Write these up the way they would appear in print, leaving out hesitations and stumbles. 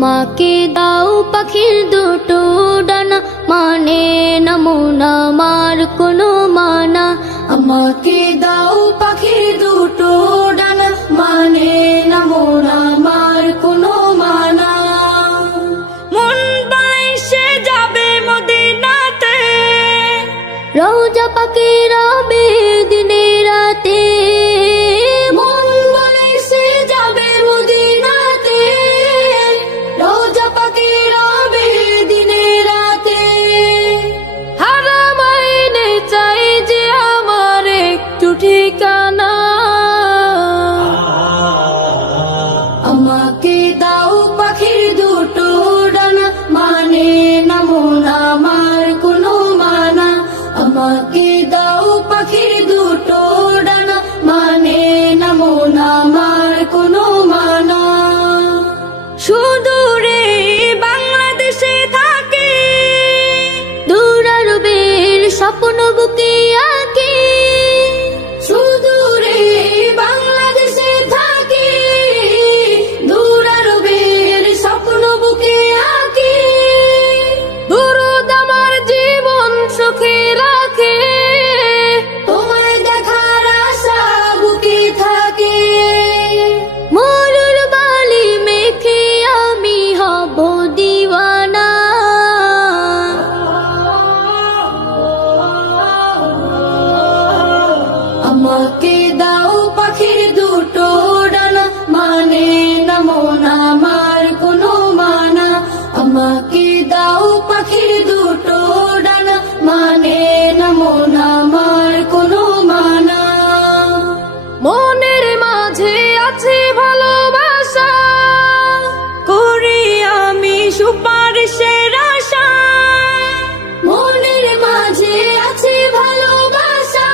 আমাকে দাও পাখির দুটো ডানা, মানে না মন আমার কোনো মানা। আমাকে দাও পাখির দুটো ডানা, মানে না মন আমার কোনো মানা। মন বাইসে যাবে মদিনাতে, রওজা পাকে রবে দিনে রাতে। মন বাইসে যাবে মদিনাতে, রওজা পাকে রবে দিনে রাতে। হারাম আইনে চাই যে আমার একটু ঠিকানা। আমাকে দাও পাখির দুটো ডানা, মানে না মন আমার কোনো মানা। আমাকে দাও পাখির দুটো ডানা, মানে না মন আমার কোনো মানা। সুদূরে বাংলাদেশে থাকে, দূর আরবের স্বপ্ন বুকে আঁকি। সুদূরে বাংলাদেশে থাকে, দূর আরবের স্বপ্ন বুকে আঁকি। দুরুদ আমার জীবন সুখে রাখে, তোমায় দেখার আশা বুকে থাকে। মরুর বালি মেখে আমি হব দিওয়ানা। আমাকে দাও পাখির দুটো ডানা, মানে না মন আমার কোনো মানা। আমাকে দাও পাখির দুটো ডানা, মানে না মন আমার কোনো মানা। মনের মাঝে আছে ভালোবাসা, করি আমি সুপারিশের আশা। মনের মাঝে আছে ভালোবাসা,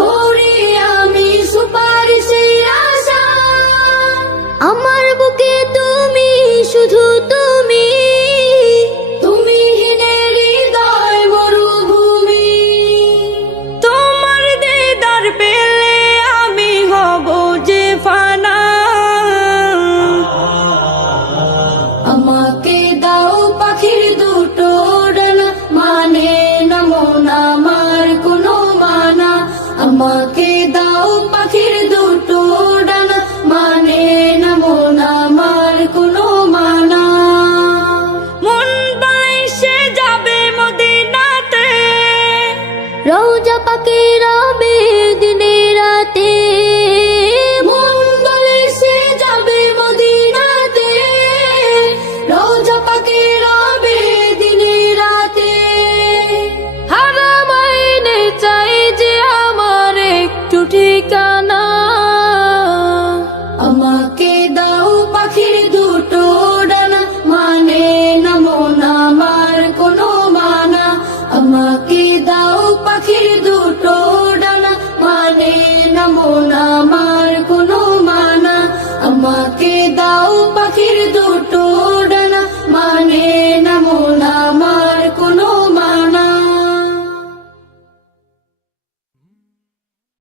করি আমি সুপারিশের আশা। আমার বুকে তুমি, শুধু তুমি। তুমিহীনের হৃদয় মরুভূমি, তোমার দিদার পেলে আমি হব যে ফানা। আমাকে দাও পাখির দুটো ডানা, মানে না মন আমার কোনো মানা। আমাকে দাও পাখির দুটো ডানা, মানে না মন